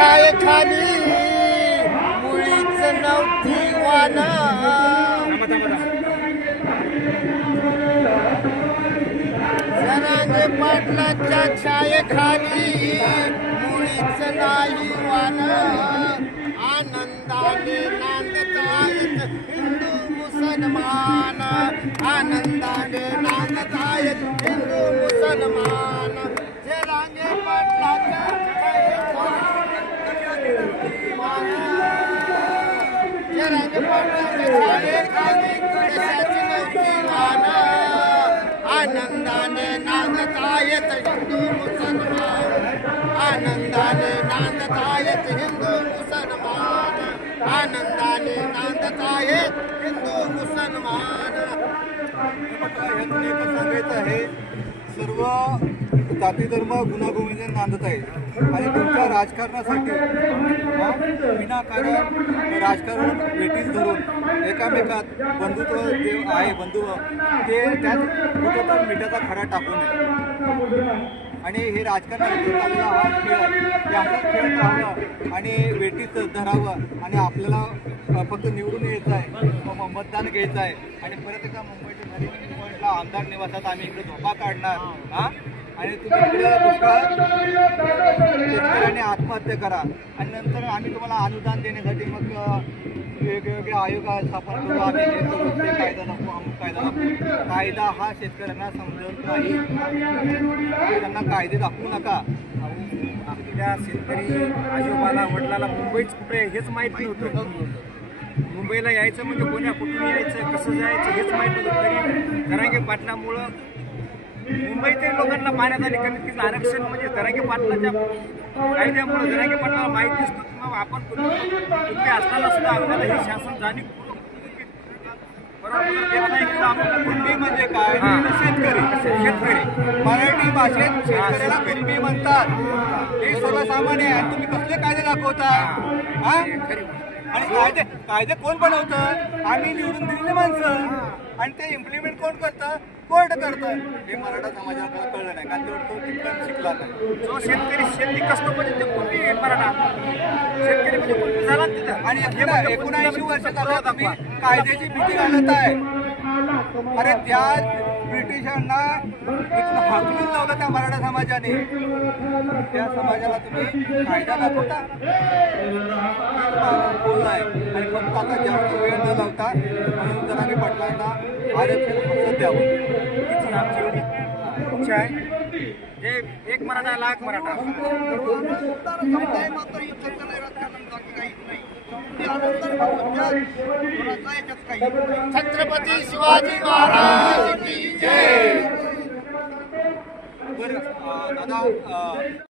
छायेखाली मुळीच नव्हती वान जरांगे पाटलाच्या छायेखाली मुळीच नाही वान आनंदाने नांदत आहेत हिंदू मुसलमान आनंदाने नांदत आहेत हिंदू मुसलमान जरांगे पाटलाच्या जरांगे पाटलाच्या छायेखाली कशाची नव्हती वान आनंदाने नांदत आहेत हिंदू मुसलमान आनंदाने नांदत आहेत हिंदू मुसलमान आनंदाने नांदत आहेत हिंदू मुसलमान सांगायचं आहे सर्व जाती धर्म गुणागोविंदाने नांदत आहे आणि तुमच्या राजकारणासाठी विनाकारण राजकारण भेटीस धरून एकामेकात बंधुत्व जे आहे बंधू ते त्यात कुठं मिठाचा खडा टाकू नये आणि हे राजकारणामध्ये चाललेला हा खेळ याचाच खेळत राहावं आणि वेटीत धरावं आणि आपल्याला फक्त निवडून यायचं आहे मतदान घ्यायचं आहे आणि परत एकदा मुंबईच्या नवीन पॉईंटला आमदार निवासात आम्ही इकडे धोका काढणार आणि तुम्ही इकडे दुष्काळ शेतकऱ्यांनी आत्महत्या करा आणि नंतर आम्ही तुम्हाला अनुदान देण्यासाठी मग वेगवेगळे आयोग स्थापन करू आम्ही हे करू ते कायदा नको अमुक कायदा नको कायदा हा शेतकऱ्यांना समजत नाही त्यांना कायदे दाखवू नका आपल्या शेतकरी आजोबाला वडिलाला मुंबईच कुठे हेच माहीत नव्हतं मुंबईला यायचं म्हणजे कोण्या कुठून यायचं कसं जायचं हेच माहीत नव्हतं तरी जरांगे पाटलामुळं मुंबईतील लोकांना पाहण्यात आले कमीत कमी आरक्षण म्हणजे जरांगे पाटलाच्या कायद्यामुळे जरांगे पाटलाला माहिती असतो किंवा आपण कुठे असताना सुद्धा आपल्याला हे शासन जाणीवपूर्वक देत नाही किंवा आपल्याला कुणबी म्हणजे काय शेतकरी मराठी भाषेत शेतकऱ्याला कुणबी म्हणतात हे सर्वसामान्य आहे तुम्ही कसले कायदे दाखवता आणि कायदे कोण बनवतं आम्ही निवडून दिलेली माणसं आणि ते इम्प्लिमेंट कोण करतं कोर्ट करतं हे मराठा समाजाला कळलं नाही कारण तो तिथं शिकला नाही जो शेतकरी शेती कसतो म्हणजे ते कुठे मराठा शेतकरी म्हणजे कुठे झाला तिथं आणि 79 वर्षात आम्ही कायद्याची भीती घालत आहे अरे त्या ब्रिटिशांना इथून हाकलून लावलं त्या मराठा समाजाने त्या समाजाला तुम्ही कायदा दाखवता बोललाय आणि फक्त आता जास्त वेळ न लावता म्हणून जरांगे पाटलांना आरक्षण फक्त द्यावं हीच आमची एवढी इच्छा आहे जे एक मराठा लाख मराठा छत्रपती शिवाजी महाराज की जय दादा